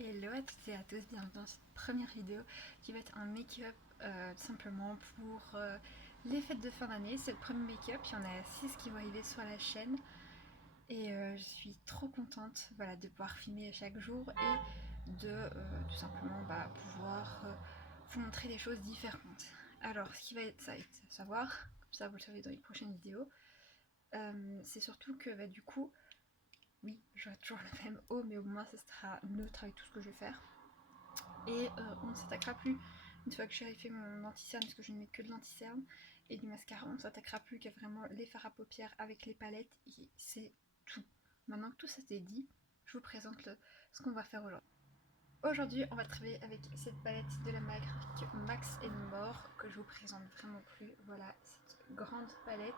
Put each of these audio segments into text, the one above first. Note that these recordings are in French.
Hello à toutes et à tous, bienvenue dans cette première vidéo qui va être un make-up tout simplement pour les fêtes de fin d'année. C'est le premier make-up, il y en a 6 qui vont arriver sur la chaîne et je suis trop contente, voilà, de pouvoir filmer chaque jour et de tout simplement pouvoir vous montrer des choses différentes. Alors ce qui va être, ça va être à savoir, comme ça vous le savez dans les prochaines vidéos, c'est surtout que du coup, oui, j'aurai toujours le même haut, mais au moins ça sera neutre avec tout ce que je vais faire. Et on ne s'attaquera plus, une fois que j'ai fait mon anti-cerne, parce que je ne mets que de l'anti-cerne et du mascara, on ne s'attaquera plus qu'à vraiment les fards à paupières avec les palettes, et c'est tout. Maintenant que tout ça t'est dit, je vous présente ce qu'on va faire aujourd'hui. Aujourd'hui, on va travailler avec cette palette de la marque Max & More que je vous présente vraiment plus. Voilà, cette grande palette.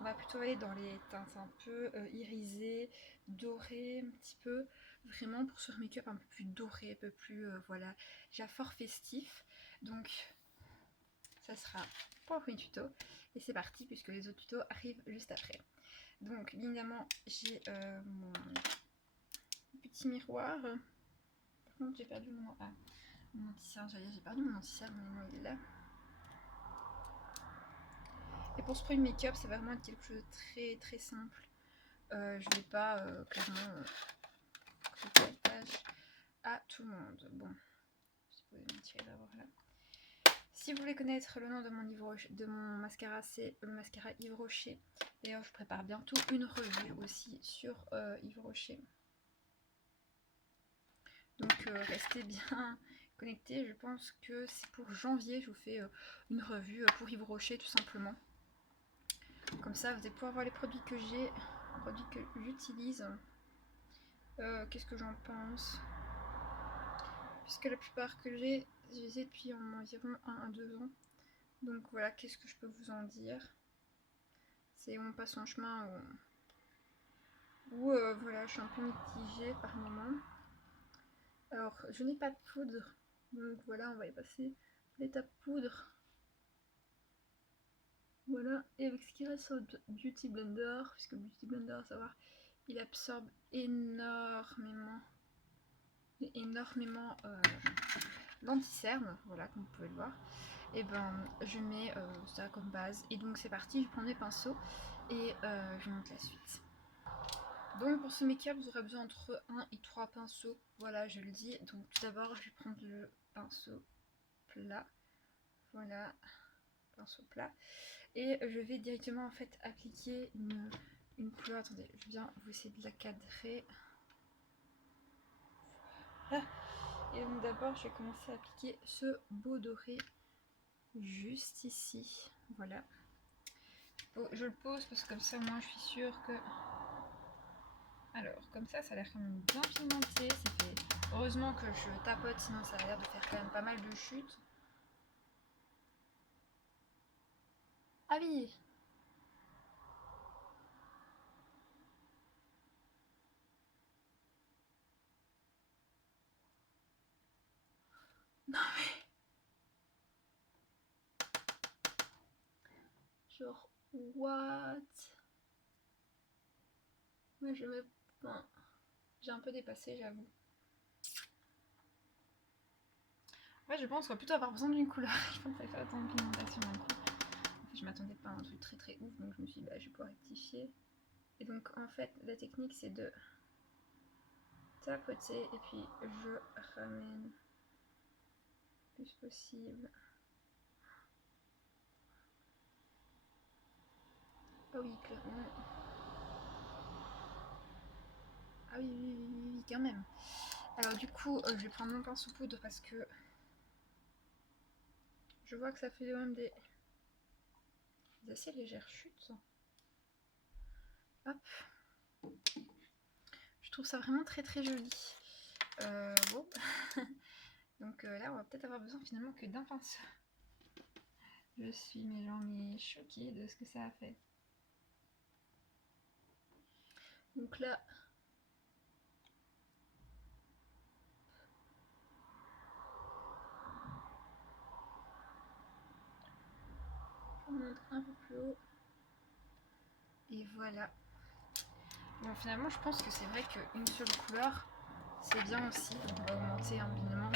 On va plutôt aller dans les teintes un peu irisées, dorées un petit peu. Vraiment pour ce make-up un peu plus doré, un peu plus, voilà, déjà fort festif. Donc, ça sera pour le premier tuto. Et c'est parti puisque les autres tutos arrivent juste après. Donc, évidemment, j'ai mon petit miroir. Par contre, j'ai perdu mon anti-cerne, j'allais dire j'ai perdu mon anti-cerne, mais non, il est là. Et pour ce premier make-up, ça va vraiment être quelque chose de très très simple. Je vais pas clairement copier la tâche à tout le monde. Bon, je vais me tirer d'abord là. Si vous voulez connaître le nom de mon mascara, c'est le mascara Yves Rocher. D'ailleurs, je prépare bientôt une revue aussi sur Yves Rocher. Donc restez bien connectés. Je pense que c'est pour janvier, je vous fais une revue pour Yves Rocher tout simplement. Comme ça, vous allez pouvoir voir les produits que j'ai, les produits que j'utilise. Qu'est-ce que j'en pense? Puisque la plupart que j'ai, je les ai depuis environ 1 à 2 ans. Donc voilà, qu'est-ce que je peux vous en dire? C'est on passe en chemin où voilà, je suis un peu mitigée par moment. Alors, je n'ai pas de poudre, donc voilà, on va y passer l'étape poudre. Voilà, et avec ce qui reste sur Beauty Blender, puisque Beauty Blender, à savoir, il absorbe énormément l'anti-cerne, voilà, comme vous pouvez le voir. Et ben, je mets ça comme base. Et donc c'est parti, je prends mes pinceaux et je monte la suite. Donc pour ce make-up, vous aurez besoin entre 1 et 3 pinceaux. Voilà, je le dis. Donc tout d'abord, je vais prendre le pinceau plat. Voilà, pinceau plat. Et je vais directement en fait appliquer une couleur. Attendez, je viens vous essayer de la cadrer. Voilà. Et donc d'abord, je vais commencer à appliquer ce beau doré juste ici. Voilà. Je le pose parce que comme ça, moi, je suis sûre que... Alors, comme ça a l'air quand même bien pigmenté. Heureusement que je tapote, sinon ça a l'air de faire quand même pas mal de chutes. Ah oui! Non mais... Genre, what? Moi, je me... Bon, j'ai un peu dépassé, j'avoue. En fait, je pense qu'on va plutôt avoir besoin d'une couleur. Je pense que ça va faire autant de pigmentation d'un coup. En fait, je m'attendais pas à un truc très très ouf, donc je me suis dit, je vais pouvoir rectifier. Et donc, en fait, la technique, c'est de tapoter et puis je ramène le plus possible. Ah oui, clairement. Ah oui, oui, oui, oui, oui, quand même. Alors du coup, je vais prendre mon pinceau poudre parce que je vois que ça fait même des assez légères chutes. Hop. Je trouve ça vraiment très très joli. Bon. Donc là, on va peut-être avoir besoin finalement que d'un pinceau. Je suis mais choquée de ce que ça a fait. Donc là, je monte un peu plus haut. Et voilà. Bon, finalement, je pense que c'est vrai qu'une seule couleur, c'est bien aussi. Donc on va augmenter hein, évidemment.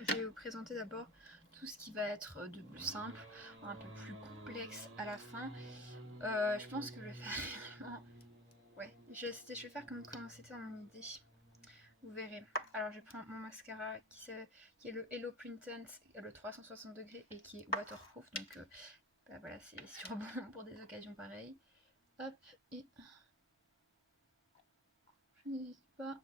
Je vais vous présenter d'abord tout ce qui va être de plus simple, un peu plus complexe à la fin. Je pense que je vais faire vraiment... Ouais, je vais faire comme quand c'était dans mon idée. Vous verrez. Alors je vais prendre mon mascara qui est le Hello Printed, le 360 degrés et qui est waterproof. Donc bah voilà, c'est sûrement bon pour des occasions pareilles. Hop, et je n'hésite pas.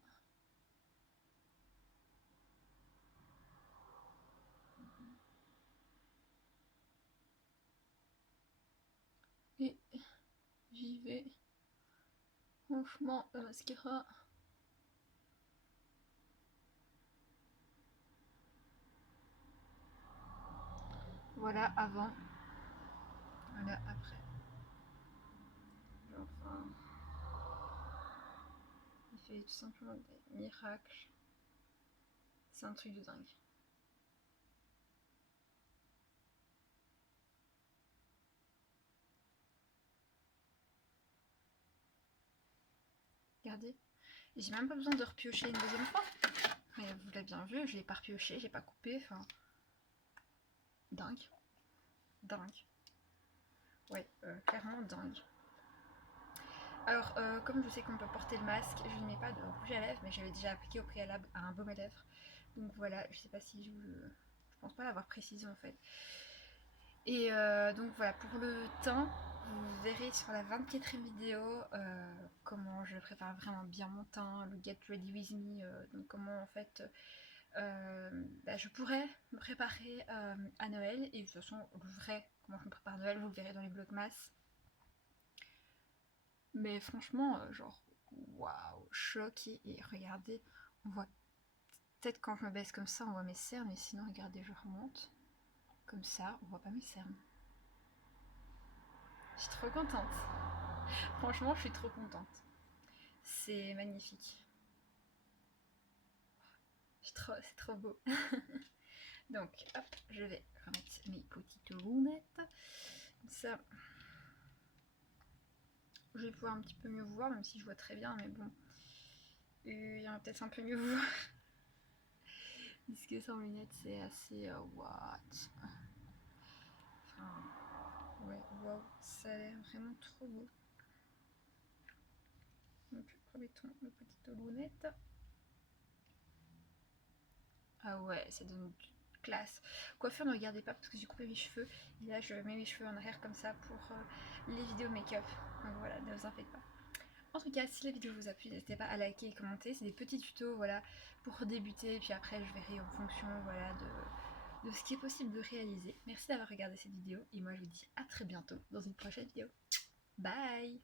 Et j'y vais. Franchement, le mascara. Voilà avant. Voilà après. Genre, enfin, il fait tout simplement des miracles. C'est un truc de dingue. Regardez. Et j'ai même pas besoin de repiocher une deuxième fois. Mais vous l'avez bien vu, je l'ai pas repioché, j'ai pas coupé. Enfin, dingue. Dingue. Ouais, clairement dingue. Alors, comme je sais qu'on peut porter le masque, je ne mets pas de rouge à lèvres, mais j'avais déjà appliqué au préalable à un baume à lèvres. Donc voilà, je sais pas si je pense pas l'avoir précisé en fait. Et donc voilà, pour le teint, vous verrez sur la 24e vidéo comment je prépare vraiment bien mon teint, le Get Ready With Me, donc comment en fait bah, je pourrais me préparer à Noël, et de toute façon le vrai comment je me prépare à Noël, vous le verrez dans les vlogmas. Mais franchement, genre, waouh, choc. Et regardez, on voit, peut-être quand je me baisse comme ça, on voit mes cernes, mais sinon, regardez, je remonte. Comme ça, on voit pas mes cernes. Je suis trop contente. Franchement, je suis trop contente. C'est magnifique. C'est trop beau. Donc, hop, je vais remettre mes petites lunettes. Comme ça, je vais pouvoir un petit peu mieux voir, même si je vois très bien, mais bon, il y en a peut-être un peu mieux voir. Parce que sans lunettes, c'est assez what. Enfin, ouais, waouh, ça a l'air vraiment trop beau. Donc, remettons nos petites lunettes. Ah ouais, ça donne classe. Coiffure, ne regardez pas parce que j'ai coupé mes cheveux. Et là, je mets mes cheveux en arrière comme ça pour les vidéos make-up. Donc voilà, ne vous en faites pas. En tout cas, si la vidéo vous a plu, n'hésitez pas à liker et commenter. C'est des petits tutos, voilà, pour débuter. Et puis après, je verrai en fonction, voilà, de ce qui est possible de réaliser. Merci d'avoir regardé cette vidéo. Et moi, je vous dis à très bientôt dans une prochaine vidéo. Bye!